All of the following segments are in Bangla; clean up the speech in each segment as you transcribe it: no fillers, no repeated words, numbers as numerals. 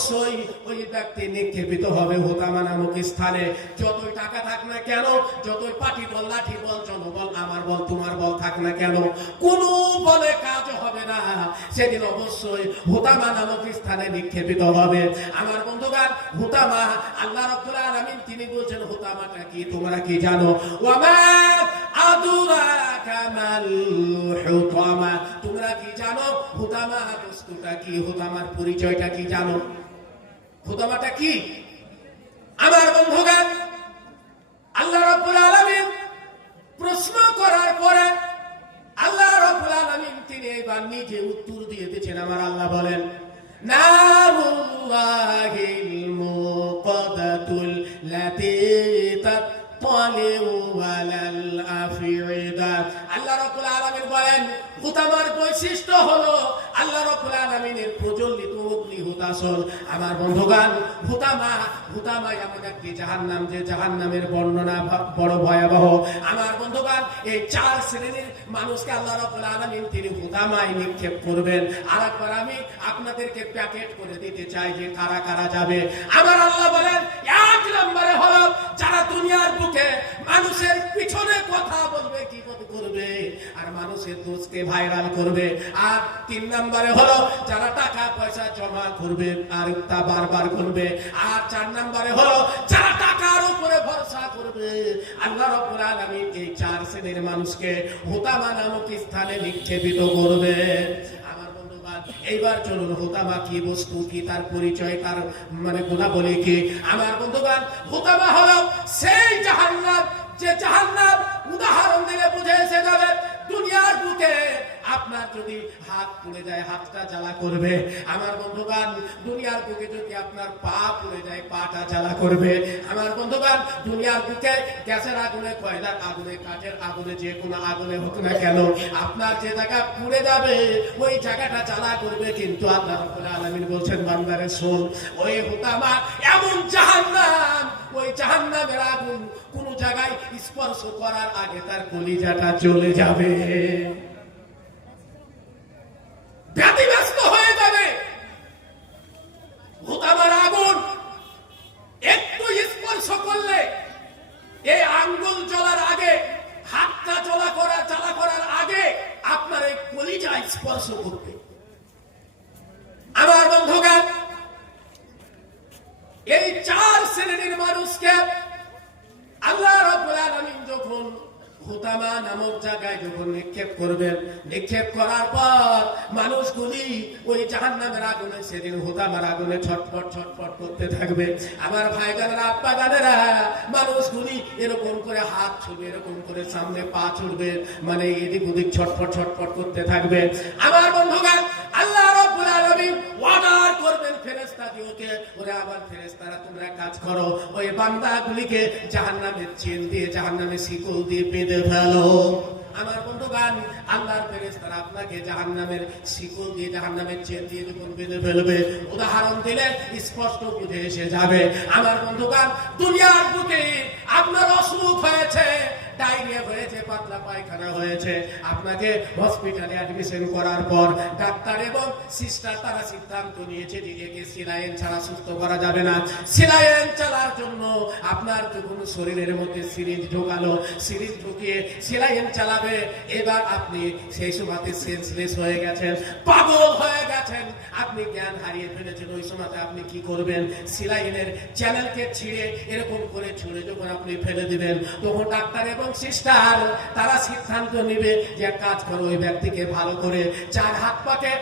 অবশ্যই ওই ব্যক্তি নিক্ষেপিত হবে হুতামা নামক স্থানে। যতই টাকা থাক না কেন, যতই পাটি বল, লাঠি বল, জনবল, আমার বল, তোমার বল থাক না কেন, কোনো বলে কাজ হবে না। সেদিন অবশ্যই হুতামা নামক স্থানে নিক্ষেপিত হবে। আমার বন্ধুগণ, হুতামা, আল্লাহ রাব্বুল আলামিন তিনি বলছেন হুতামাটা কি তোমরা কি জানো? ওয়ামা আদরাকা মাল হুতামা, তোমরা কি জানো হুতামা বস্তুটা কি, হুতামার পরিচয়টা কি জানো? হুতামাটা কি? আমার বন্ধুগণ, আল্লাহ রাব্বুল আলামিন প্রশ্ন করার পরে আল্লাহ রাব্বুল আলামিন তিনি এবার নিজে উত্তর দিয়ে দিয়েছেন। আমার আল্লাহ বলেন, নারুল্লাহিল মুকাদ্দাতুল লাতী তাত্তালিউ আলাল আফিদা। আল্লাহ রাব্বুল আলামিন বলেন হুতামার বৈশিষ্ট্য হলো আল্লাহ রাব্বুল আলামিনের প্রজ্বলিত অগ্নিহুতাসল। আমার বন্ধুগণ, হুতামা এমন একটি জাহান্নাম যে জাহান্নামের বর্ণনা বড় ভয়াবহ। আমার বন্ধুগণ, এই চার শ্রেণীর মানুষকে আল্লাহ রাব্বুল আলামিন তিনি হুতামায় নিক্ষেপ করবেন। আরেকবার আমি আপনাদেরকে প্যাকেট করে দিতে চাই যে কারা কারা যাবে। আমার আল্লাহ বলেন, এক নম্বরে হলো যারা দুনিয়ার বুকে মানুষের পিছনে কথা বলবে, কি করবে আর মানুষের দোষকে ভাইরাল করবে। আর তিন নম্বরে হলো যারা টাকা পয়সা জমা করবে আর তা বারবার করবে। আর চার নম্বরে হলো যারা টাকার উপরে ভরসা করবে। আল্লাহ রাব্বুল আলামিন এই চার শ্রেণীর মানুষকে হুতামা নামক স্থানে নিক্ষেপিত করবে। আমার বন্ধুগণ, এইবার চলুন হুতামা কি বস্তু, কি তার পরিচয়, তার মানে গুণাবলী কি। আমার বন্ধুগণ, হুতামা হলো সেই জাহান্নাম যে জাহান্নাম উদাহরণ দিলে বুঝে এসে যাবে। দুনিয়ার বুকে আপনার যদি হাত পুড়ে যায় হাতটা জ্বালা করবে। আমার বন্ধুগণ, দুনিয়ার বুকে যদি আপনার পা পুড়ে যায় পাটা জ্বালা করবে। আমার বন্ধুগণ, দুনিয়ার বুকে গ্যাসের আগুনে, কয়লার আগুনে, কাঠের আগুনে, যে কোনো আগুনে হোক না কেন, আপনার যে জায়গা পুড়ে যাবে ওই জায়গাটা জ্বালা করবে। কিন্তু আল্লাহ রাব্বুল আলামিন বলছেন, বান্দারে শোন, ওই হুতামা এমন জাহান্নাম, ওই জাহান্নামের আগুন কোন জায়গায় স্পর্শ করার আগে তার কলিজাটা চলে যাবে, ব্যতিব্যস্ত হয়ে যাবে। হুতামার আগুন একটু স্পর্শ করলে এই আঙ্গুল জ্বলার আগে, হাতটা জ্বালা করার আগে আপনার এই কলিজা স্পর্শ করবে। আমার বন্ধুগণ, এই চার শ্রেণীর মানুষকে আল্লাহ রাব্বুল আলামিন যখন হুতামা নামক জায়গায় যখন নিক্ষেপ করবেন, নিক্ষেপ করার পর মানুষগুলি ওই জাহান্নামের আগুনে, সেদিন হুতামার আগুনে ছটফট ছটফট করতে থাকবে। আমার ভাই গানেরা, আব্বা গানেরা, মানুষগুলি এরকম করে হাত ছুড়বে, এরকম করে সামনে পা ছুড়বে, মানে এদিক ওদিক ছটফট ছটফট করতে থাকবে। আমার বন্ধুগণ, আল্লাহ রাব্বুল আলামিন অর্ডার করবেন ফেরেশতাদেরকে, ওরে আবার ফেরেশতারা তোমরা কাজ করো, ওই বান্দাগুলিকে জাহান্নামের চেন দিয়ে, জাহান্নামের শিকল দিয়ে বেঁধে ফেলো। আমার বন্ধুগণ, আল্লাহর ফেরেশতারা আপনাকে জাহান্নামের শিকল দিয়ে, জাহান্নামের চেন দিয়ে যখন বেঁধে ফেলবে, উদাহরণ দিলে স্পষ্ট বুঝে এসে যাবে। আমার বন্ধুগণ, দুনিয়ার বুকে আপনার অসুখ হয়েছে, ডায়রিয়া হয়েছে, পাতলা পায়খানা হয়েছে, আপনাকে হসপিটালে অ্যাডমিশন করার পর ডাক্তার এবং সিস্টার তারা সিদ্ধান্ত নিয়েছে যে একে সেলাইন ছাড়া সুস্থ করা যাবে না। সেলাইন চালার জন্য আপনার যখন শরীরের মধ্যে সিরিঞ্জ ঢোকালো, সিরিঞ্জ ঢুকিয়ে সেলাইন চালাবে। এবার আপনি সেই সময়তে সেন্সলেস হয়ে গেছেন, পাগল হয়ে গেছেন, আপনি জ্ঞান হারিয়ে ফেলেছেন। ওই সময়তে আপনি কি করবেন? সেলাইনের চ্যানেলকে ছিঁড়ে, এরকম করে ছুঁড়ে যখন আপনি ফেলে দিবেন, তখন ডাক্তার এবং সিস্টার তারা সিদ্ধান্ত নেবে যে কাজ করো, ওই ব্যক্তিকে ভালো করে চার হাত পাকে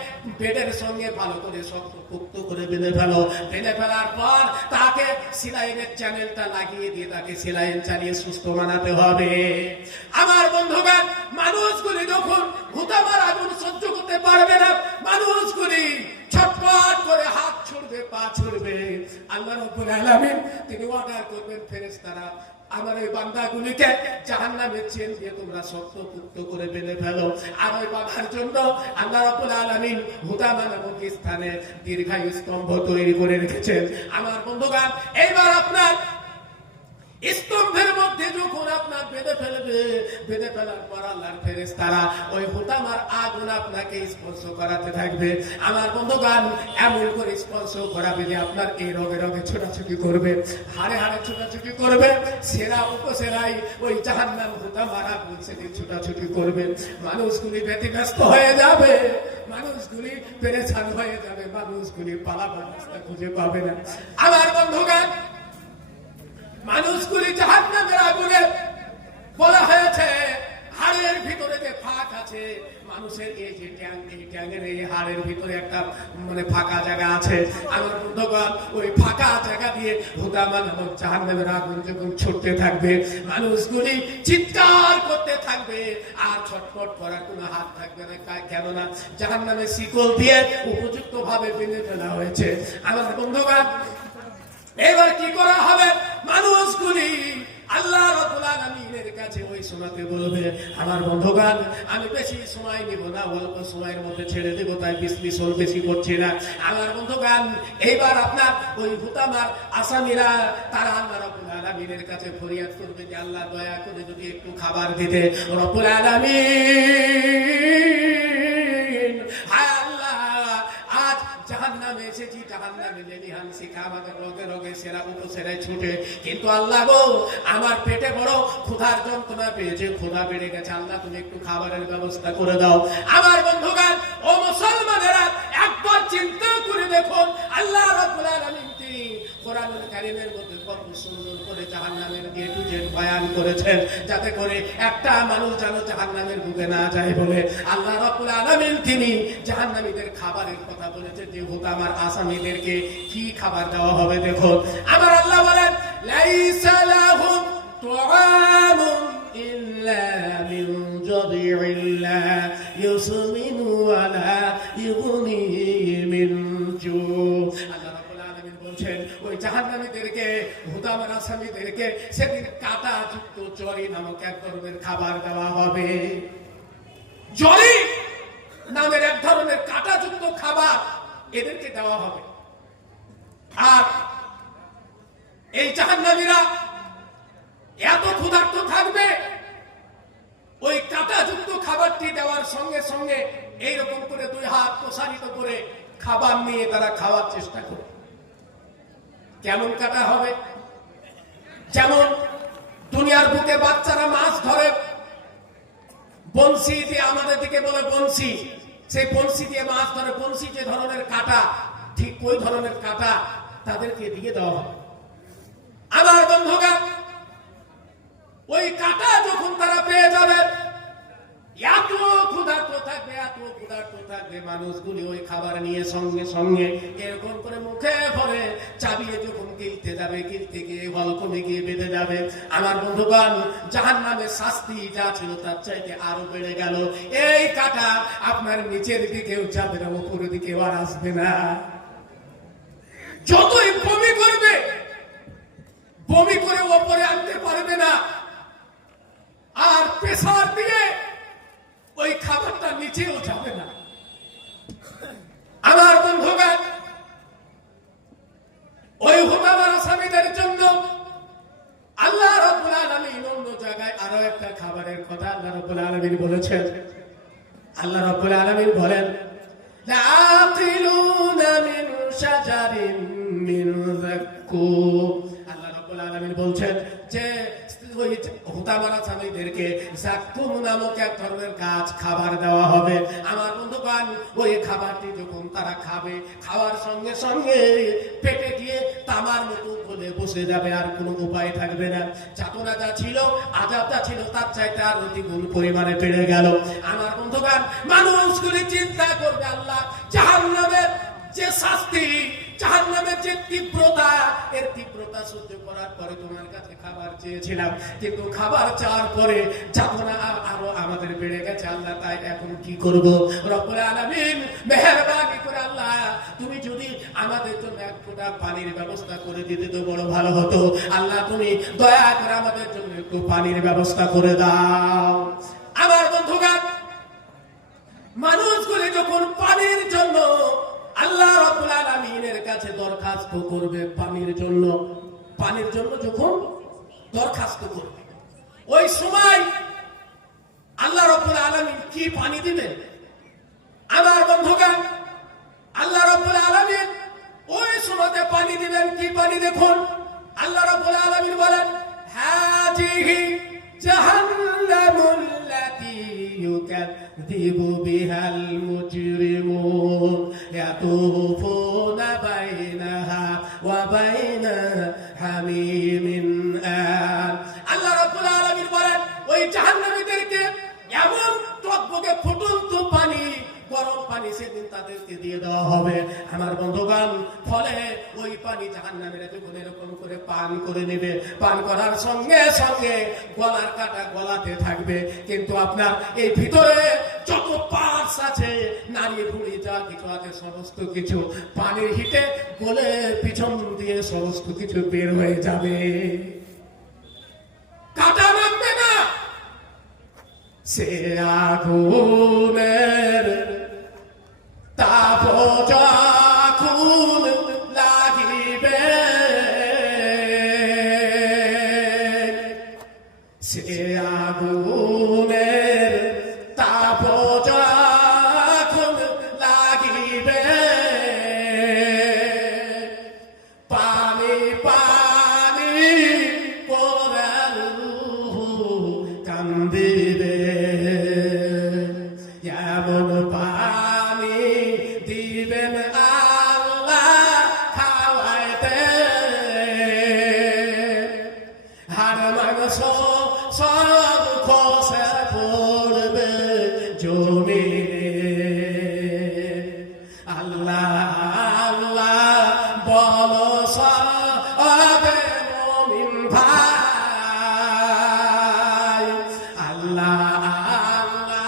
বেডের সঙ্গে ভালো করে শক্তপোক্ত করে বেঁধে ফেলো। বেঁধে ফেলার পর তাকে সেলাইনের চ্যানেলটা লাগিয়ে দিয়ে তাকে সেলাইন চালিয়ে সুস্থ বানাতে হবে। আমার বন্ধুগণ, মানুষগুলি যখন হুতামার আগুন সহ্য করতে পারবে না, মানুষগুলি ছটফট করে হাত ছুড়বে, পা ছুড়বে। আল্লাহ রাব্বুল আলামিন তিনি অর্ডার করবেন ফেরেশতারা, আমার ওই বান্দাগুলিকে জাহান্নামের চেন দিয়ে তোমরা শক্তপোক্ত করে বেঁধে ফেলো। আর ওই বাঁধার জন্য আল্লাহ রাব্বুল আলামিন হুতামা নামক স্থানে দীর্ঘায়ু স্তম্ভ তৈরি করে রেখেছেন। আমার বন্ধুগণ, এইবার আপনার স্তম্ভের মধ্যে যখন আপনার বেঁধে ফেলবে, বেঁধে ফেলার পর আল্লাহর ফেরেশতারা ওই হুতামার আগুন আপনাকে স্পর্শ করাতে থাকবে। আমার বন্ধুগণ, এমন করে স্পর্শ করাবে যে আপনার এই রগে রগে ছোটাছুটি করবে, হাড়ে হাড়ে ছোটাছুটি করবে, সেরা উপসেরাই ওই জাহান্নাম হুতামার আগুন সেদিন ছোটাছুটি করবে। মানুষগুলি ব্যতিব্যস্ত হয়ে যাবে, মানুষগুলি পেরেশান হয়ে যাবে, মানুষগুলি পালাবার রাস্তা খুঁজে পাবে না। আমার বন্ধুগণ, মানুষগুলি জাহান্নামের আগুনে, বলা হয়েছে হাড়ের ভিতরে যে ফাঁক আছে, মানুষের এই যে ট্যাং, এই ট্যাঙের এই হাড়ের ভিতরে একটা মানে ফাঁকা জায়গা আছে। আমার বন্ধুগণ, ওই ফাঁকা জায়গা দিয়ে হুতামা নামক জাহান্নামের আগুন যখন ছুটতে থাকবে, মানুষগুলি চিৎকার করতে থাকবে, আর ছটফট করার কোনো হাত থাকবে না। কেননা জাহান্নামের শিকল দিয়ে উপযুক্ত ভাবে বেঁধে ফেলা হয়েছে। আমার বন্ধুগণ, এবার কি করা হবে? মানুষগুলি আল্লাহ রাব্বুল আলামিনের কাছে ওই শোনাতে বলবে। আমার বন্ধুগণ, আমি বেশি সময় নিব না, অল্প সময়ের মধ্যে ছেড়ে দেব, তাই বিশ্লেষণ বেশি করছি না। আমার বন্ধুগণ, এইবার আপনার ওই হুতামার আসামিরা তারা আল্লাহ রাব্বুল আলামিনের কাছে ফরিয়াদ করবে যে আল্লাহ দয়া করে যদি একটু খাবার দিতে। রব্বুল আলামিন, হায় আল্লাহ, আজ জাহান্নামে এসেছি, জাহান্নামে লেলিহান শিখা আমাদের রোগে রোগে সেরা উপসেরায় ছুটে, কিন্তু আল্লাহ গো, আমার পেটে বড় ক্ষুধার যন্ত্রণা পেয়েছে, ক্ষুধা বেড়ে গেছে, আল্লাহ তুমি একটু খাবারের ব্যবস্থা করে দাও। আমার বন্ধুগণ ও মুসলমানেরা, একবার চিন্তা করে দেখুন, আল্লাহ রাব্বুল আলামিন তিনি কোরআনুল কারীমের মধ্যে কত সুন্দর করে জাহান্নামের এ টু জেড বয়ান করেছেন, যাতে করে একটা মানুষ যেন জাহান্নামের বুকে না যায় বলে আল্লাহ রাব্বুল আলামিন তিনি জাহান্নামীদের খাবারের কথা বলেছেন যে হুতামার আসামিদেরকে কি খাবার দেওয়া হবে। দেখুন, আমার আল্লাহ বলেন, লাইসা লাহুম তুআমুন ইল্লা মিন যাদি'ইল্লা ইউসমিনু ওয়ালা ইউগনি মিন জু। আল্লাহ রাব্বুল আলামিন বলছেন, ওই জাহান্নামীদেরকে, হুতামার আসামিদেরকে সেদিন কাঁটা যুক্ত জরি নামক এক ধরনের খাবার দেওয়া হবে। জরি নামের এক ধরনের কাঁটা যুক্ত খাবার এদেরকে দেওয়া হবে। আর এই জাহান্নামীরা এত ক্ষুধার্ত থাকবে, ওই কাঁটা যুক্ত খাবারটি দেওয়ার সঙ্গে সঙ্গে এইরকম করে দুই হাত প্রসারিত করে খাবার নিয়ে তারা খাওয়ার চেষ্টা করে। কেমন কাঁটা হবে? যেমন দুনিয়ার বুকে বাচ্চারা মাছ ধরে, বংশী দিয়ে, আমাদের দিকে বলে বংশী, সেই বংশী দিয়ে মাছ ধরে, বংশী যে ধরনের কাঁটা, ঠিক ওই ধরনের কাঁটা তাদেরকে দিয়ে দেওয়া হবে। আমার বন্ধুগণ, ওই কাঁটা যখন তারা পেয়ে যাবে, এত ক্ষুধার্ত থাকবে, এত ক্ষুধার্ত থাকবে, মানুষগুলি ওই খাবার নিয়ে সঙ্গে সঙ্গে এরকম করে মুখে ভরে চাবিয়ে যখন গিলতে যাবে, গিলতে গিয়ে হলকমে গিয়ে বেঁধে যাবে। আমার বন্ধুগণ, জাহান্নামের শাস্তি যা ছিল তার চাইতে আরো বেড়ে গেল। এই কাঁটা আপনার নিচের দিকেও যাবে না, উপরের দিকেও আর আসবে না। যতই বমি করবে, বমি করে ওপরে আনতে পারবে না, আর প্রেসার দিয়ে ওই খাবারটা নিচেও যাবে না। আমার বন্ধুগণ, ওই হুতামার আসামিদের জন্য আল্লাহ রাব্বুল আলামিন অন্য জায়গায় আরো একটা খাবারের কথা আল্লাহ রাব্বুল আলামিন বলেছেন। আল্লাহ রাব্বুল আলামিন বলেন, লাআকিলুনা মিন শাজারিন মিন যাক্কুম। আল্লাহ রাব্বুল আলামিন বলছেন যে ওই হুতামার আসামিদেরকে যাক্কুম নামক এক ধরনের গাছ খাবার দেওয়া হবে। আমার বন্ধুগণ, ওই খাবারটি যখন তারা খাবে, খাওয়ার সঙ্গে সঙ্গে পেটে গিয়ে তামার মতো গলে বসে যাবে, আর কোনো উপায় থাকবে না। যাতনা যা ছিল, আযাবটা ছিল, তার চাইতে আর দ্বিগুণ পরিমাণে বেড়ে গেল। আমার বন্ধুগণ, মানুষগুলি চিন্তা করবে, আল্লাহ জাহান্নামের যে শাস্তি, জাহান্নামের যে তীব্রতা, এর তীব্রতা সহ্য করার পরে তোমার কাছে খাবার চেয়েছিলাম, কিন্তু খাবার চাওয়ার পরে যাতনা আরো আমাদের বেড়ে গেছে। আল্লাহ, তাই এখন কি করব? রব্বুল আলামিন মেহেরবানি করে আল্লাহ, তুমি যদি আমাদের জন্য এক ফোঁটা পানির ব্যবস্থা করে দিতে তো বড় ভালো হতো। আল্লাহ, তুমি দয়া করে আমাদের জন্য একটু পানির ব্যবস্থা করে দাও। আমার বন্ধুগণ, মানুষগুলি যখন পানির জন্য আল্লাহ রাব্বুল আলামিনের কাছে দরখাস্ত করবে, পানির জন্য যখন দরখাস্ত করবে। ওই সময় আল্লাহ রাব্বুল আলামিন কি পানি দিবেন? আমার বন্ধুগণ, আল্লাহ রাব্বুল আলামিন ওই সময়তে পানি দিবেন কি পানি দেখুন। আল্লাহ রাব্বুল আলামিন বলেন, হাজিহি জাহান্নামুল্লাতী ইউকাযযিবু বিহাল মুজরিমুন ইয়াতুফুনা বাইনাহা ওয়া বাইনা হামিমিন আন। আল্লাহ রাব্বুল আলামিন বলেন, ওই জাহান্নামীদেরকে এমন টকবকে ফুটন্ত পানি, গরম পানি সেদিন তাদেরকে দিয়ে দেওয়া হবে। আমার বন্ধুগণ, ফলে ওই পানি জাহান্নামীরা যখন এরকম করে পান করে নেবে, পান করার সঙ্গে সঙ্গে গলার কাটা গলাতে থাকবে, কিন্তু আপনার এই ভিতরে যত পার্টস আছে, নারী ভুঁড়ি যা কিছু আছে, সমস্ত কিছু পানির হিটে গলে পিছন দিয়ে সমস্ত কিছু বের হয়ে যাবে, কাটা নামবে না। সে আগুনের তাপ যখন লাগিবে, সে আগুনের তাপ যখন লাগিবে, পানি পানি করে কান্দিবে, এমন পানি দিবেন আল্লাহ খাওয়াইতে, হাড় মাংস সব খসে পড়বে জমিনে। আল্লাহ আল্লাহ বলো সবে মুমিন ভাই, আল্লাহ আল্লাহ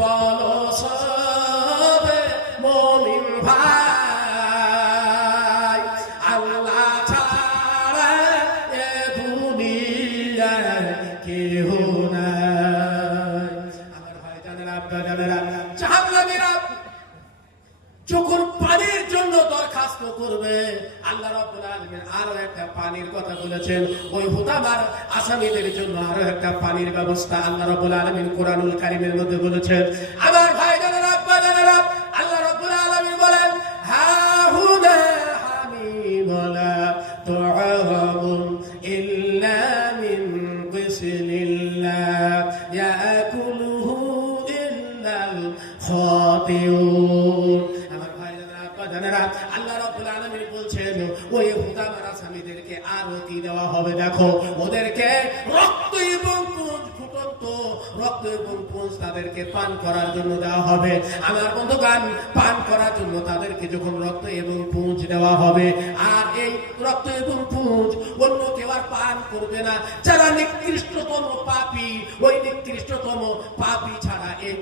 বলো সবে মুমিন ভাই, আল্লাহ ছাড়া এ দুনিয়ায় কেহ নাই। আমার ভাই জানেরা, আপনারা জানেরা, জাহান্নামীরা যখন পানির জন্য দরখাস্ত করবে, আল্লাহ রাব্বুল আলামিন আরো একটা পানির কথা বলেছেন। ওই হুতামার আসামীদের জন্য আরো একটা পানির ব্যবস্থা আল্লাহ রাব্বুল আলামিন কোরআনুল কারীমের মধ্যে বলেছেন। আমার ভাই জানেরা, আপনারা জানেরা, আল্লাহ রাব্বুল আলামিন বলেন, হাহুনা হামিমুলা তুআমুন ইল্লা মিন গিসলিল্লাহ ইয়াকুলুহু ইল্লাল খাতিউন। আল্লাহ রাব্বুল আলামিন বলছেন, ওই হুতামার আসামীদেরকে আরো কি দেওয়া হবে দেখো, ওদেরকে রক্ত এবং পুঞ্জ, ফুটন্ত রক্ত এবং পুঞ্জ তাদেরকে পান করার জন্য দেওয়া হবে। আমার বন্ধুগণ, পান করার জন্য তাদেরকে যখন রক্ত এবং পুঞ্জ দেওয়া হবে, আর এই রক্ত এবং পুঞ্জ অন্য কেউ আর পান করবে না। যারা নিকৃষ্টতম পাপী, ওই নিকৃষ্টতম পাপী ছাড়া এই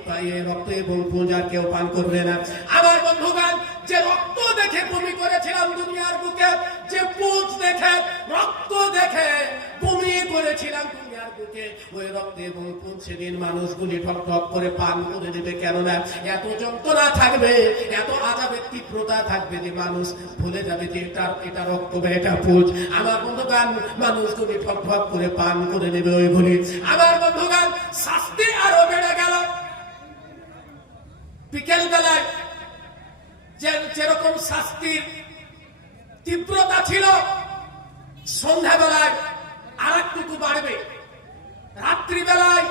রক্ত এবং পুঞ্জ আর কেউ পান করবে না। আমার বন্ধুগণ, যে রক্ত দেখে বমি করেছিলাম দুনিয়ার বুকে, যে পুঁজ দেখে, রক্ত দেখে বমি করেছিলাম দুনিয়ার বুকে, ওই রক্ত এবং পুঁজ সেদিন মানুষগুলি ঠক ঠক করে পান করে দেবে। কেননা এত যন্ত্রণা থাকবে, এত আযাবের তীব্রতা থাকবে যে মানুষ ভুলে যাবে যে এটা রক্ত বা এটা পুঁজ। আমার বন্ধুগণ, মানুষগুলি ঠক ঠক করে পান করে নেবে ওইগুলি। আমার বন্ধুগণ, শাস্তি আরো বেড়ে গেল। বিকেল বেলায় যেরকম শাস্তির তীব্রতা ছিল, সন্ধ্যাবেলায় আর একটুকু বাড়বে, রাত্রিবেলায়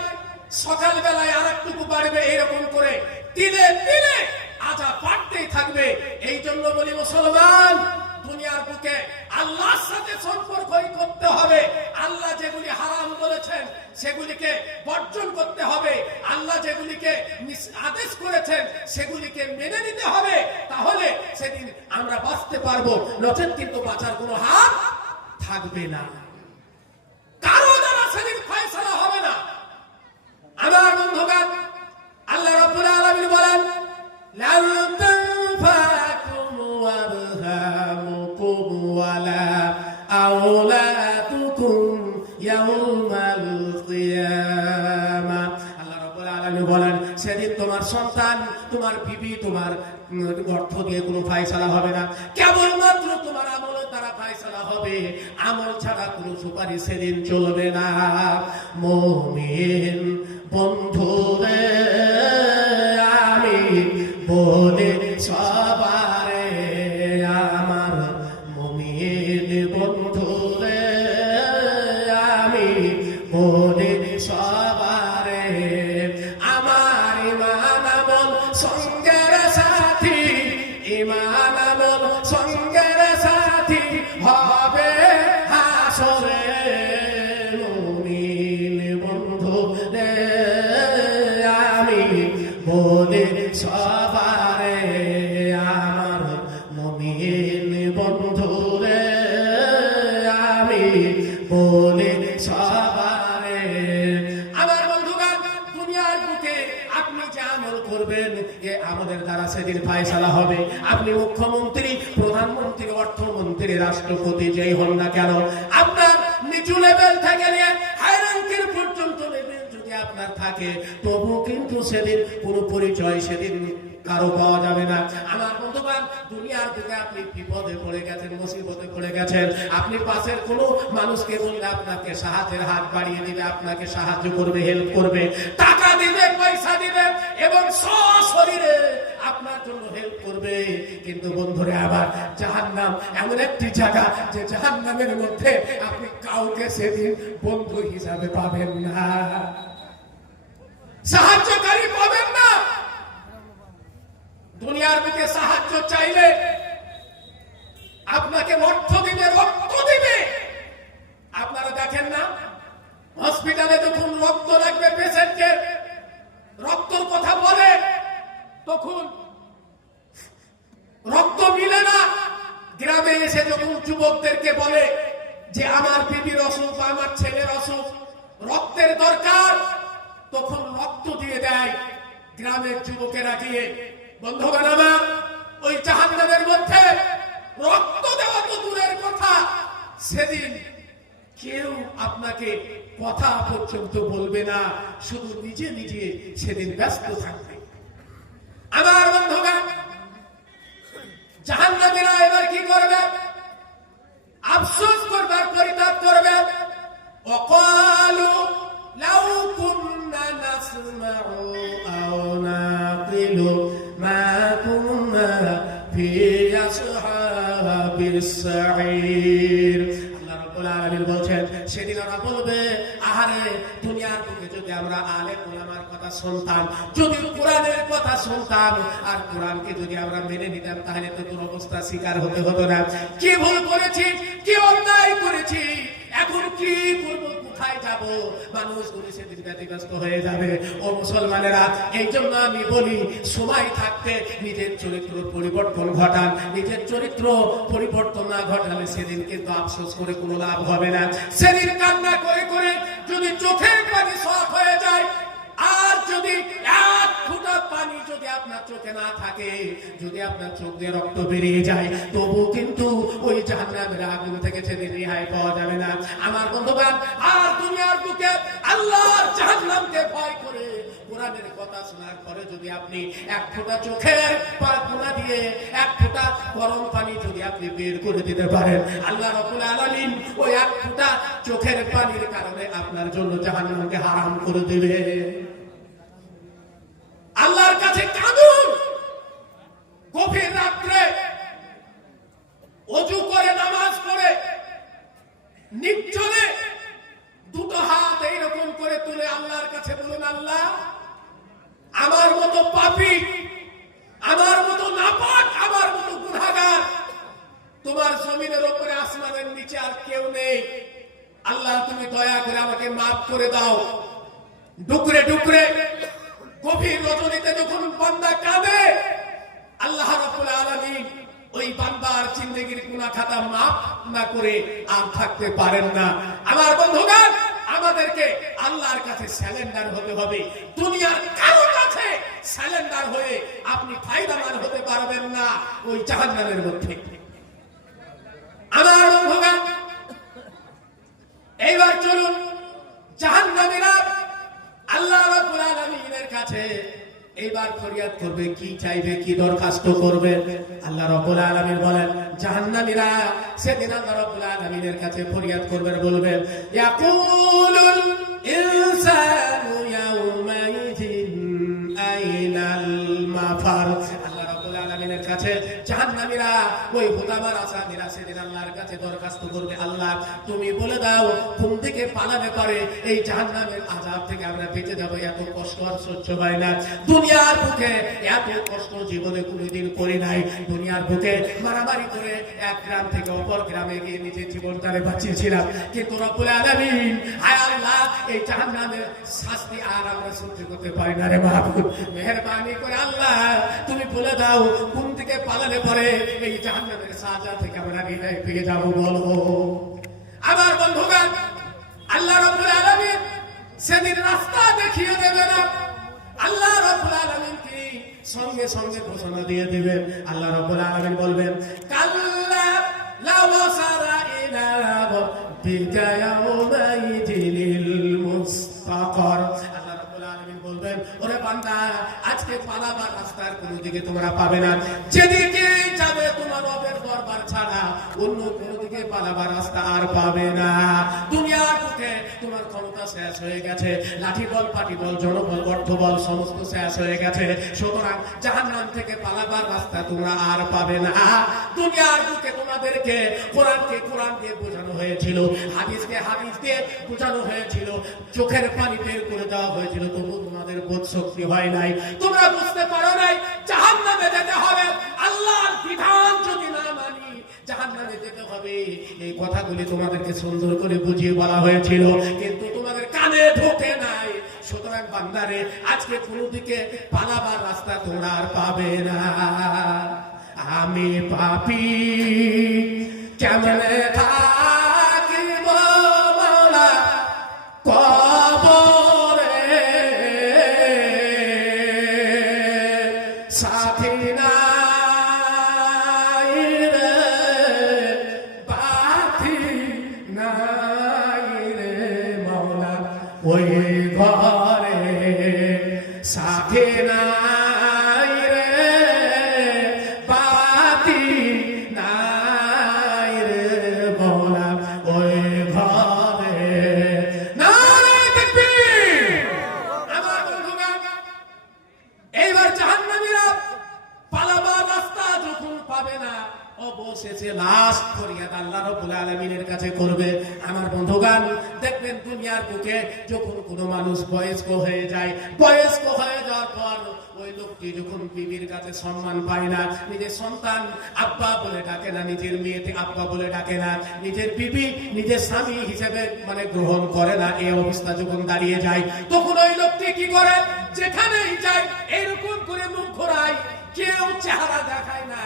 সকালবেলায় আর একটুকু বাড়বে, এরকম করে দিনে দিনে আযাব বাড়তেই থাকবে। এই জন্য বলি মুসলমান, দুনিয়ার বুকে আল্লাহর সাথে সম্পর্ক করতে হবে। আল্লাহ যেগুলি হারাম বলেছেন সেগুলিকে বর্জন করতে হবে, আল্লাহ যেগুলিকে আদেশ করেছেন সেগুলিকে মেনে নিতে হবে। তাহলে সেদিন আমরা বাঁচতে পারবো, নচেত কিন্তু বাঁচার কোনো হাত থাকবে না, কারো দ্বারা সেদিন ফয়সালা হবে না। আমার বন্ধুগণ, আল্লাহ রাব্বুল আলামিন বলেন, লান তানফাকুম ওয়ারহামুকুম ওয়ালা আওলাদুকুম ইয়াউমাল কিয়ামা। আল্লাহ রাব্বুল আলামিন বলেন, সেদিন তোমার সন্তান, তোমার বিবি, তোমার অর্থ দিয়ে কোনো ফয়সালা হবে না, কেবলমাত্র তোমার আমলের দ্বারা ফায়সালা হবে, আমল ছাড়া কোনো সুপারিশ সেদিন চলবে না। মুমিন বন্ধুরে আমি বলে সবারে, আমার মুমিন বন্ধুরে আমি বলে সবারে, আমার ইমান আমল সঙ্গের সাথী, ইমান আমল সঙ্গের সাথী হবে হাসরে। মুমিন বন্ধুরে আমি বলে সবারে, আমার মুমিন বন্ধুরে আমি বলে সবারে। আমার বন্ধুগণ, দুনিয়ার বুকে আপনি যে আমল করবেন এ আমাদের দ্বারা সেদিন ফায়সালা হবে। আপনি মুখ্যমন্ত্রী, প্রধানমন্ত্রী, অর্থমন্ত্রী, রাষ্ট্রপতি যেই হন না কেন, আপনার নিচু লেভেল থেকে নিয়ে হাই র্যাঙ্কের পর্যন্ত লেভেল যদি আপনার থাকে, তবু কিন্তু সেদিন কোনো পরিচয় সেদিন কারো পাওয়া যাবে না। আমার বন্ধুগণ, দুনিয়ার দিকে আপনি বিপদে পড়ে গেছেন, মুসিবতে পড়ে গেছেন, আপনি পাশের কোনো মানুষকে বললে আপনাকে সাহায্যের হাত বাড়িয়ে দিবে, আপনাকে সাহায্য করবে, হেল্প করবে, টাকা দিবে, পয়সা দিবে এবং সশরীরে আপনার জন্য হেল্প করবে। কিন্তু বন্ধুরে, আবার জাহান্নাম এমন একটি জায়গা যে জাহান্নামের মধ্যে আপনি কাউকে সেদিন বন্ধু হিসাবে পাবেন না, সাহায্যকারী পাবেন না। দুনিয়ার বুকে সাহায্য চাইলে আপনাকে অর্থ দিবে, রক্ত দিবে। আপনারা দেখেন না, হসপিটালে যখন রক্ত লাগবে পেশেন্টের, রক্তর কথা বলে, তখন রক্ত মিলে না। গ্রামে এসে যখন যুবকদেরকে বলে যে আমার বিবির অসুখ, আমার ছেলের অসুখ, রক্তের দরকার, তখন রক্ত দিয়ে দেয় গ্রামের যুবকেরা গিয়ে। বন্ধুগণ আমার, ওই জাহান্নামের মধ্যে রক্ত দেওয়া তো দূরের কথা, সেদিন কেউ আপনাকে কথা পর্যন্ত বলবে না, শুধু নিজে নিজে সেদিন ব্যস্ত থাকবে। আমার বন্ধুগণ, জাহান্নামীরা এবার কি করবে? আফসোস করবার, পরিতাপ করবে। ওয়াকালু লাউ কুন্না নাসমাউ আও নাকিলু মা কুন্না ফি আসহাবিস সাঈর। আল্লাহ রাব্বুল আলামিন বলেন, সেদিন ওরা বলবে, আহারে, দুনিয়ার বুকে যদি আমরা আলেম ওলামার কথা শুনতাম, যদি কোরআনের কথা শুনতাম, আর কোরআনকে যদি আমরা মেনে নিতাম, তাহলে তো দুরবস্থা শিকার হতে হতো না। কি ভুল করেছি, কি অন্যায় করেছি, এখন কি করব, কোথায় যাব? মানুষগুলি সেদিন ব্যতিব্যস্ত হয়ে যাবে। ও মুসলমানেরা, এই জন্য আমি বলি, সময় থাকতে নিজের চরিত্র পরিবর্তন ঘটান। নিজের চরিত্র পরিবর্তন না ঘটালে সেদিন কিন্তু আফসোস করে কোনো লাভ হবে না। সেদিন কান্না করে করে যদি চোখের পানি শর্ট হয়ে যায়, আর যদি এক ফোঁটা পানি যদি আপনার চোখে না থাকে, যদি আপনার চোখ দিয়ে রক্ত বেরিয়ে যায়, তবু কিন্তু ওই জাহান্নামের আগুন থেকে সেদিন রেহাই পাওয়া যাবে না। আমার বন্ধুগণ, আর দুনিয়ার বুকে আল্লাহর জাহান্নামকে ভয় করে কোরআনের কথা শোনার পরে যদি আপনি এক ফোঁটা চোখের পানি দিয়ে এক ফোঁটা গরম পানি যদি আপনি বের করে দিতে পারেন, আল্লাহ রাব্বুল আলামিন ওই এক ফোঁটা চোখের পানির কারণে আপনার জন্য জাহান্নামকে হারাম করে দেবে। আল্লাহর কাছে কাঁদুন, গভীর রাত্রে ওযু করে, নামাজ পড়ে, নির্জনে দুটো হাত এইরকম করে তুলে আল্লাহর কাছে বলুন, আল্লাহ, আমার মতো পাপী, আমার মতো নাপাক, আমার মতো গুনাহগার তোমার জমিনের উপরে, আসমানের নিচে আর কেউ নেই। আল্লাহ, তুমি দয়া করে আমাকে মাফ করে দাও। ডুকরে ডুকরে গভীর রজনীতে যখন বান্দা কাঁদে, আল্লাহ রাব্বুল আলামিন ওই বান্দার জিন্দেগীর গুনাহ খাতা মাফ না করে আর থাকতে পারেন না। আমার বন্ধুগণ, আমাদেরকে আল্লাহর কাছে স্যালেন্ডার হতে হবে। দুনিয়ার কারো কাছে স্যালেন্ডার হয়ে আপনি ফায়দামান হতে পারবেন না ওই জাহান্নামের মধ্যে। আমার বন্ধুগণ, এইবার চলুন, জাহান্নামীরা আল্লাহ রাব্বুল আলামিনের কাছে এইবার ফরিয়াদ করবে, কি চাইবে, কি দরখাস্ত করবে। আল্লাহ রাব্বুল আলামিন বলেন জাহান্নামীরা সেদিন আল্লাহ রাব্বুল আলামিনের কাছে ফরিয়াদ করবে, বলবেন ইয়াকুলুল ইনসানু ইয়াউমাইযিন আইনাল মাফার। আল্লাহ রাব্বুল আলামিনের কাছে জাহান্নামীরা ওই হুতামার আসামীরা সেদিন আল্লাহর কাছে দরখাস্ত করবে, আল্লাহ তুমি বলে দাও কোন দিকে পালাবে পারে এই জাহান্নামের আযাব থেকে আমরা বেঁচে যাব। এত কষ্ট আর সহ্য হয় না, দুনিয়ার বুকে এত কষ্ট জীবনে কোনোদিন করি নাই। দুনিয়ার বুকে মারামারি করে এক গ্রাম থেকে অপর গ্রামে গিয়ে নিজের জীবনটারে বাঁচিয়েছিলাম, কিন্তু রব্বুল আলামিন হায় আল্লাহ এই জাহান্নামের শাস্তি আর আমরা সহ্য করতে পারি না রে মাহবুব। মেহেরবানি করে আল্লাহ তুমি বলে দাও কোন দিকে পালালে পরে এই জাহান্নামের সাজা থেকে আমরা রেহাই পেয়ে যাব, বলো। আমার বন্ধুগণ, আল্লাহ রাব্বুল আলামিন সেদিন রাস্তা দেখিয়ে দেবে না, আল্লাহ রাব্বুল আলামিন কি সঙ্গে সঙ্গে ঘোষণা দিয়ে দিবেন। আল্লাহ রাব্বুল আলামিন বলবেন কাল্লা লাওয়াসারা ইলা রাব্বিকা ইয়াউমাইদিনিল মুস্তাকার। আল্লাহ রাব্বুল আলামিন বলবেন ওরে বান্দা আজকে পালাবার রাস্তার কোন দিকে তোমরা পাবে না, যেদিকে যাবে তোমার রবের দরবার ছাড়া অন্য কোন দিকে পালাবার রাস্তা আর পাবে না। দুনিয়ার বুকে তোমার ক্ষমতা শেষ হয়ে গেছে, লাঠি বল, পাটি বল, জনবল, অর্থ বল সমস্ত শেষ হয়ে গেছে, সুতরাং জাহান্নাম থেকে পালাবার রাস্তা তোমরা আর পাবে না। দুনিয়ার বুকে তোমাদেরকে কোরআনকে কোরআন দিয়ে বোঝানো হয়েছিল, হাদিসকে হাদিস দিয়ে বোঝানো হয়েছিল, চোখের পানি বের করে দেওয়া হয়েছিল, তবু তোমাদের বোধ শক্তি হয় নাই, তোমরা বুঝতে পারো নাই জাহান্নামে যেতে হবে। আল্লাহর বিধান যদি না মানি জাহান্নামে যেতে হবে, এই কথাগুলি তোমাদেরকে সুন্দর করে বুঝিয়ে বলা হয়েছিল, কিন্তু তোমাদের কানে ঢোকে নাই। সুতরাং বান্দারে আজকে কোন দিকে পালাবার রাস্তা তোমরা আর পাবে না। আমি পাপী কেমনে থাকিব মাওলা কবরে, সাথী নাই রে পাথি নাই রে মাওলা ওই ঘরে, সাথী নাই রে পাথি নাই রে মাওলা ওই ঘরে। নারায়ে তাকবীর। আমার বন্ধুগণ, এইবার জাহান্নামীরা পালাবার রাস্তা যখন পাবে না অবশেষে লাস্ট ফরিয়াদ আল্লাহ রাব্বুল আলামিনের কাছে করবে। আমার বন্ধুগণ দেখবেন দুনিয়ার বুকে যখন কোনো মানুষ বয়স্ক হয়ে যায়, বয়স্ক হয়ে যাওয়ার পর ওই লোকটি যখন বিবির কাছে সম্মান পায় না, নিজের সন্তান আব্বা বলে ডাকে না, নিজের মেয়েকে আব্বা বলে ডাকে না, নিজের বিবি নিজের স্বামী হিসেবে মানে গ্রহণ করে না, এই অবস্থা যখন দাঁড়িয়ে যায় তখন ওই লোকটি কি করে, যেখানেই যায় এরকম করে মুখ ঘোরায়, কেউ চেহারা দেখায় না।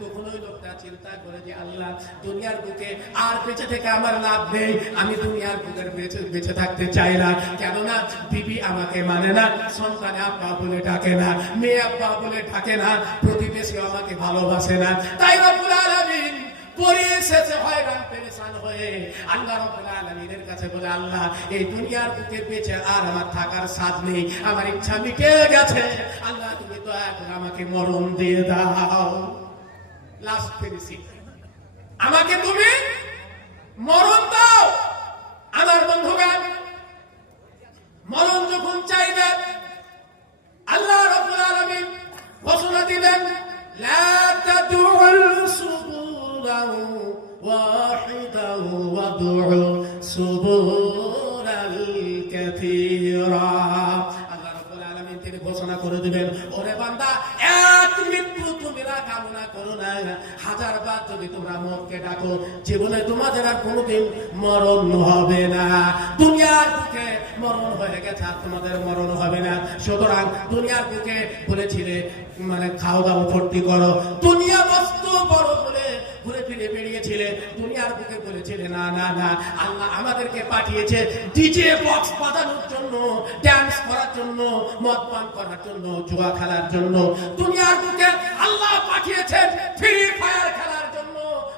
তখন ওই লোকটা চিন্তা করে যে আল্লাহ দুনিয়ার বুকে আর বেঁচে থেকে আমার লাভ নেই, আমি দুনিয়ার বুকের বেঁচে থাকতে চাই না, কেননা বিবি আমাকে মানে না, সন্তান আব্বা বলে ডাকে না, মেয়ে আব্বা বলে ডাকে না, প্রতিবেশী আমাকে ভালোবাসে না। তাই রব্বুল আলামিন পরিশেষে হয়রান পেরেশান হয়ে আল্লাহ রাব্বুল আলামিনের কাছে বলে আল্লাহ এই দুনিয়ার বুকে বেঁচে আর আমার থাকার স্বাদ নেই, আমার ইচ্ছা মিটে গেছে, আল্লাহ তুমি দয়া করে আমাকে মরণ দিয়ে দাও। লাস্ট ফিনিশিং, আমাকে তুমি মরণ দাও। আমার বন্ধুগণ মরণ যখন চাইবে আল্লাহ রাব্বুল আলামিন ঘোষণা দিবেন লা তাদউল সুবুরান ওয়াহিদান ওয়াদউ সুবুরাল কাসীরা। আল্লাহ রাব্বুল আলামিন তিনি ঘোষণা করে দিবেন ওরে বান্দা এক মৃত্যু তুমি না কামনা করো না, হাজার বার যদি তোমরা মরকে ডাকো জীবনে তোমাদের আর কোনোদিন মরণ হবে না। দুনিয়ার বুকে মরণ হয়ে গেছে আর তোমাদের মরণ হবে না। সুতরাং দুনিয়ার বুকে বলেছিলে মানে খাও দাও ভর্তি করো, দুনিয়া বস্তু বড় বলে ঘুরে ফিরে বেরিয়েছিলে, দুনিয়ার বুকে বলেছিলে না না না, আল্লাহ আমাদেরকে পাঠিয়েছে ডিজে বক্স বাজানোর জন্য, ডান্স করার জন্য, মদ পান করার জন্য, জুয়া খেলার জন্য। দুনিয়ার বুকে আল্লাহ পাঠিয়েছেন ফ্রি ফায়ার খেলার জন্য,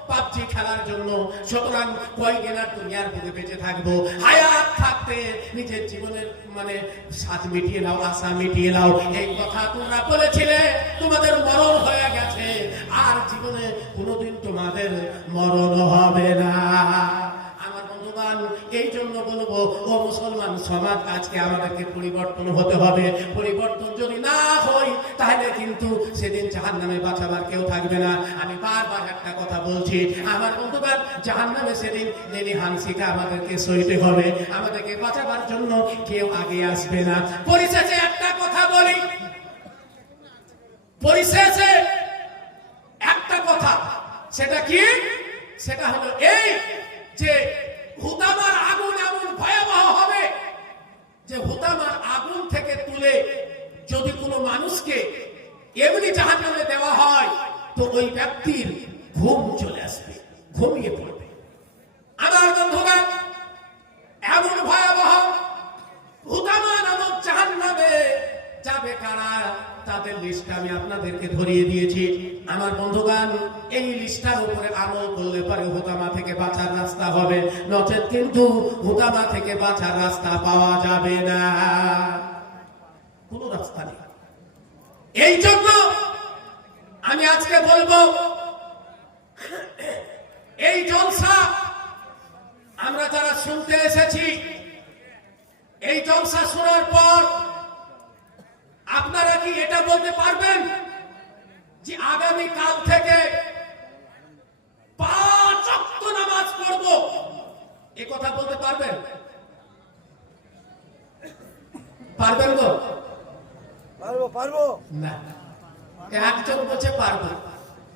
পাবজি খেলার জন্য। সুতরাং কয়দিন আর দুনিয়ার বুকে বেঁচে থাকবো, হায়াত থাকতে নিজের জীবনের মানে স্বাদ মিটিয়ে নাও, আশা মিটিয়ে নাও। এই কথা তোমরা বলেছিলে, তোমাদের মরণ হয়ে গেছে, আর জীবনে কোনোদিন তোমাদের মরণ হবে না। আমার বন্ধুগণ, এই জন্য বলবো, ও মুসলমান সমাজ, আজকে আমাদেরকে পরিবর্তন হতে হবে। পরিবর্তন যদি না হই, তাহলে কিন্তু সেদিন জাহান্নামে বাঁচাবার কেউ থাকবে না। আমি বারবার একটা কথা বলছি, আমার বন্ধুগণ, জাহান্নামে সেদিন লেলি হানসিকা আমাদেরকে সইতে হবে। আমাদেরকে বাঁচাবার জন্য কেউ আগে আসবে না। পরিশেষে একটা কথা বলি, পরিশেষে একটা কথা, সেটা কি? সেটা হলো এই যে হুতামার আগুন এমন ভয়াবহ হবে যে হুতামার আগুন থেকে তুলে যদি কোনো মানুষকে এমনি জাহান্নামে দেওয়া হয়, তো ওই ব্যক্তির ঘুম চলে আসবে, ঘুমিয়ে পড়বে। আমার বন্ধুগণ, এমন ভয়াবহ হুতামা নামক জাহান্নামে যাবে কারা, তাদের লিস্ট আমি আপনাদেরকে ধরিয়ে দিয়েছি। আমার বন্ধুগণ, এই লিস্টার উপরে আমল করলে পরে হুতামা থেকে বাঁচার রাস্তা হবে, নচেত কিন্তু হুতামা থেকে বাঁচার রাস্তা পাওয়া যাবে না, কোনো রাস্তা নেই। এই জন্য আমি আজকে বলবো, এই জলসা আমরা যারা শুনতে এসেছি, এই জলসা শোনার পর আপনারা কি এটা বলতে পারবেন যে আগামী কাল থেকে 5 ওয়াক্ত নামাজ পড়ব? এ কথা বলতে পারবেন? পারবেন তো? পারবো না, একজন বলছে পারবো,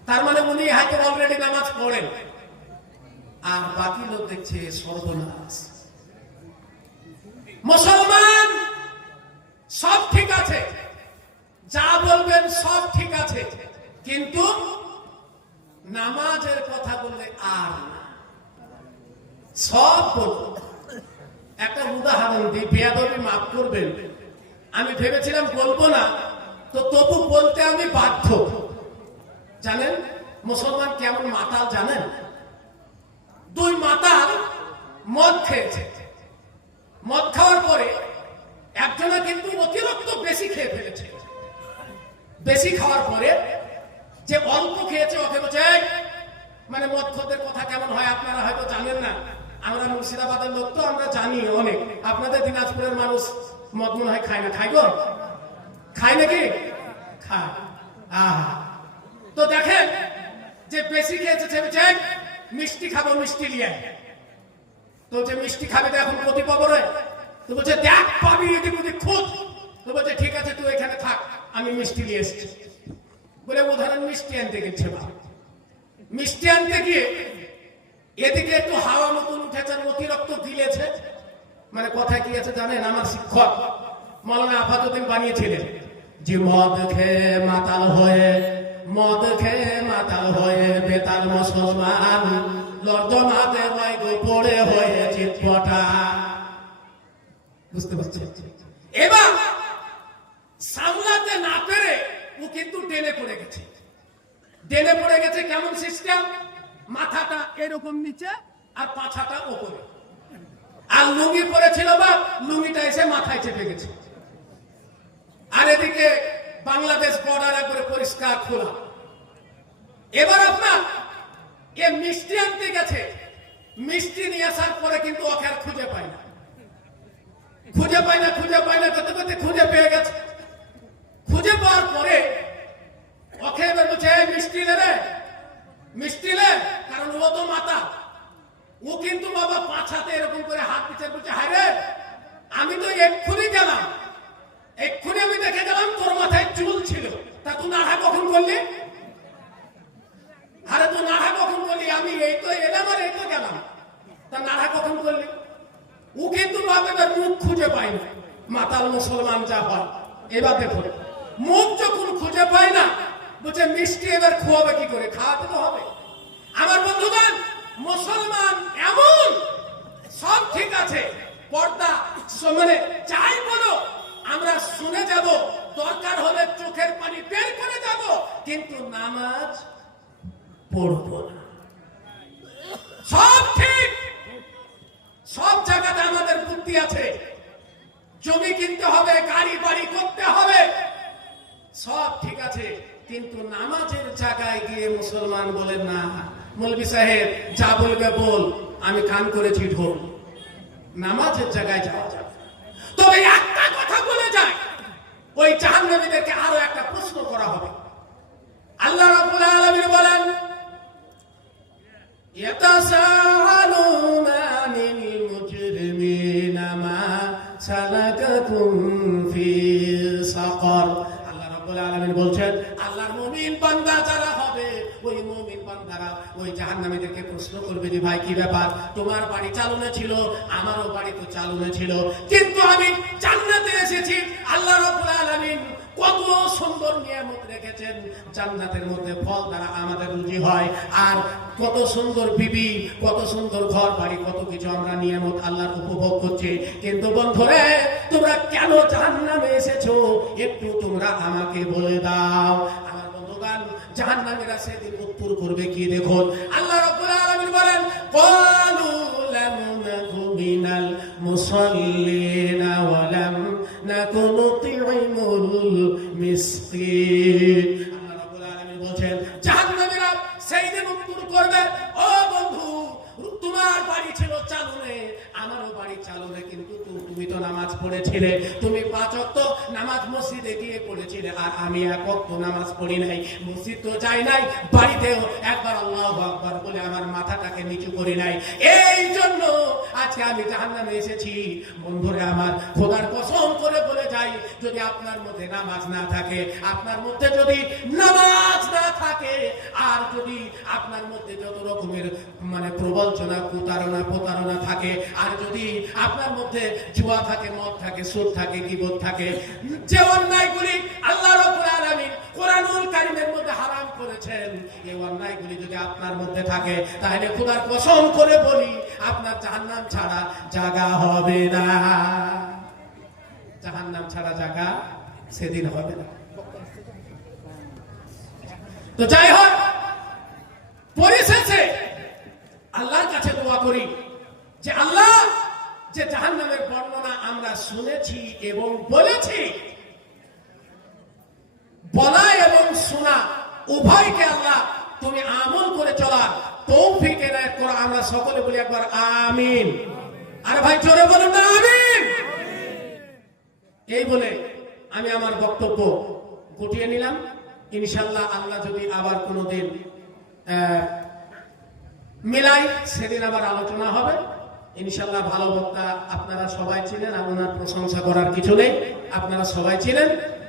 তার মানে উনি হয়তো অলরেডি নামাজ পড়েন, আর বাকি লোক দেখছে সর্বনাশ। মুসলমান, সব ঠিক আছে, যা বলবেন সব ঠিক আছে, কিন্তু নামাজের কথা বললে আর না, সব বলবো। একটা উদাহরণ দিই, বেয়াদবি মাফ করবেন, আমি ভেবেছিলাম বলবো না, তো তবু বলতে আমি বাধ্য। জানেন মুসলমান কেমন মাতাল জানেন? 2 মাতাল মদ খেয়েছে, মদ খাওয়ার পরে একজনা কিন্তু অতিরিক্ত বেশি খেয়ে ফেলেছে। বেশি খাওয়ার পরে যে অল্প খেয়েছে, ওকে বলছে, মানে মদ খোরদের কথা কেমন হয় আপনারা হয়তো জানেন না, আমরা মুর্শিদাবাদের লোক তো আমরা জানি অনেক। আপনাদের দিনাজপুরের মানুষ মদ মনে হয় খায় না, খাই গো? খায় নাকি? খায়। তো দেখেন, যে বেশি খেয়েছে সে বলছে, মিষ্টি খাবো, মিষ্টি নিয়ে। তো যে মিষ্টি খাবে তো এখন প্রতি পবরে, তো বলছে দেখ পাবি এদিক ওদিক খুঁজ। তো বলছে ঠিক আছে, তুই এখানে থাক, আমি মিষ্টি নিয়ে এসেছি বলে উদাহরণ মিষ্টি আনতে গেছে। মিষ্টি আনতে গিয়ে এদিকে একটু হাওয়া মতন উঠেছে, অতিরিক্ত গিলেছে। মানে কথা কি আছে জানেন? আমার শিক্ষক মৌলানা আফাতুদ্দিন বানিয়েছিলেন যে মদ খেয়ে মাতাল হয়ে, মদ খেয়ে মাতাল হয়ে বেতাল মুসলমান লর্জনাতে বাইগো পড়ে হয়ে চিৎপটা। বুঝতে পারছেন? এবার সামলাতে না পেরে ও কিন্তু ডেনে পড়ে গেছে। ডেনে পড়ে গেছে কেমন সিস্টেম? মাথাটা এরকম নিচে আর পাছাটা উপরে, আর লুঙ্গি পরেছিল বা লুঙ্গিটা এসে মাথায় চেপে গেছে। আর এদিকে বাংলাদেশ বর্ডার করে পরিষ্কার খোলা। এবার আপনার এ মিষ্টি আনতে গেছে, মিষ্টি নিয়ে আসার পরে কিন্তু ওকে আর খুঁজে পায় না, খুঁজে পায় না, খুঁজে পায় না, করতে করতে খুঁজে পেয়ে গেছে। খুঁজে পাওয়ার পরে ওকে এবার বলছে, মিষ্টি লে রে, মিষ্টি লে, কারণ ও তো মাতা। ও কিন্তু বাবা পাছাতে এরকম করে হাত পিছিয়ে বলছে, হায় রে, আমি তো এক্ষুনি গেলাম, এক্ষুনি আমি দেখে গেলাম তোর মাথায় চুল ছিল, তা তুই নাড়া কখন করলি? আরে তুই নাড়া কখন করলি? আমি এই তো এলাম আর এই তো গেলাম, তা নাড়া কখন করলি? ও কিন্তু বাবা এবার মুখ খুঁজে পায় না। মাতাল মুসলমান যা হয়। এবার দেখুন, মুখ যখন খুঁজে পায় না, বলছে মিষ্টি এবার খাওয়াবে কি করে? খাওয়াতে তো হবে। আমার বন্ধুগণ, মুসলমান এমন, সব ঠিক আছে, পর্দা মানে চাই বলো, আমরা শুনে যাব, দরকার হলে চোখের পানি বের করে যাব, কিন্তু নামাজ পড়ব না। সব ঠিক, সব জায়গাতে আমাদের বুদ্ধি আছে, জমি কিনতে হবে, গাড়ি বাড়ি করতে হবে, সব ঠিক আছে, কিন্তু নামাজের জায়গায় গিয়ে মুসলমান বলেন না, মৌলভী সাহেব যা বলবে বল, আমি কান করেছি ঢোল। নামাজের জায়গায় যাওয়া যাবে। তবে একটা কথা বলে যায়, ওই জাহান্নামীদেরকে আরো একটা প্রশ্ন করা হবে। আল্লাহ রাব্বুল আলামিন বলেন, ইয়াতাসাআলুনা আনিল মুজরিমিনা মা সালাকাকুম ফি সাকার। আল্লাহ রাব্বুল আলামিন বলছেন, আল্লাহর মুমিন বান্দা যারা হবে, ওই মুমিন বান্দারা ওই জাহান্নামীদেরকে প্রশ্ন করবে যে ভাই কি ব্যাপার, তোমার বাড়ি চালনে ছিল, আমারও বাড়ি তো চালনে ছিল, কিন্তু আমি জান্নাতে এসেছি। আল্লাহ রাব্বুল আলামিন কত সুন্দর নিয়ামত রেখেছেন, জান্নাতের মধ্যে ফল দ্বারা আমাদের রুজি হয়, আর কত সুন্দর বিবি, কত সুন্দর ঘর বাড়ি, কত কিছু আমরা নিয়ামত আল্লাহর উপভোগ করছি। কিন্তু বন্ধুরে, তোমরা কেন জাহান্নামে এসেছো একটু তোমরা আমাকে বলে দাও। আমার বন্ধুগণ, জাহান্নামীরা সেদিন উত্তর করবে কি দেখুন। আল্লাহ রাব্বুল আলামিন বলেন, ক্বালু লাম নাকু মিনাল মুসাল্লিনা ওয়া লাম নাকু নুতি'মুল মিসকিন। আল্লাহ রাব্বুল আলামিন বলেন, জাহান্নামীরা সেদিন উত্তর করবে, ও বন্ধু, তোমার বাড়ি ছিল চালনে, আমারও বাড়ি চালনে, কিন্তু তুমি তো নামাজ পড়েছিলে, তুমি 5 ওয়াক্ত নামাজ মসজিদে গিয়ে পড়েছিলে, আর আমি 1 ওয়াক্ত নামাজ পড়ি নাই, মসজিদ তো যাই নাই, বাড়িতেও একবার আল্লাহু আকবার বলে আমার মাথাটাকে নিচু করি নাই, এই জন্য আজকে আমি জাহান্নামে এসেছি। বন্ধুরে আমার, খোদার কসম করে বলে যাই, যদি আপনার মধ্যে নামাজ না থাকে, আপনার মধ্যে যদি নামাজ না থাকে, আর যদি আপনার মধ্যে যত রকমের মানে প্রবঞ্চনা, প্রতারণা থাকে, আর যদি আপনার মধ্যে জুয়া থাকে, মদ থাকে, সুদ থাকে, গীবত থাকে, যে অন্যায়গুলি আল্লাহ রাব্বুল আলামিন কোরআনুল কারীমের মধ্যে হারাম করেছেন, এই অন্যায়গুলি যদি আপনার মধ্যে থাকে, তাহলে খোদার কসম করে বলি, আপনার জাহান্নাম ছাড়া জায়গা হবে না। জাহান্নাম ছাড়া জায়গা সেদিন হবে না। তো যাই হোক, পরিশেষে আল্লাহর কাছে দোয়া করি যে আল্লাহ, যে জাহান্নামের বর্ণনা আমরা শুনেছি এবং বলেছি, বলা এবং শোনা উভয়কে আল্লাহ তুমি আমল করে চলার তৌফিক এনায়েত করো। আমরা সকলে বলি একবার আমিন। আর ভাই জোরে বলুন না আমিন। এই বলে আমি আমার বক্তব্য গুটিয়ে নিলাম। ইনশাআল্লাহ আল্লাহ যদি আবার কোনোদিন মিলাই, সেদিন আবার আলোচনা হবে ইনশাআল্লাহ। ভালো বক্তা আপনারা সবাই ছিলেন, আপনার প্রশংসা করার কিছু নেই, আপনারা সবাই ছিলেন।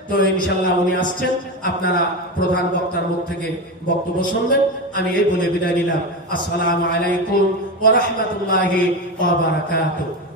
তো ইনশাআল্লাহ উনি আসছেন, আপনারা প্রধান বক্তার মুখ থেকে বক্তব্য শুনবেন। আমি এই বলে বিদায় নিলাম। আসসালামু আলাইকুম ওয়া রাহমাতুল্লাহি ওয়া বারাকাতুহু।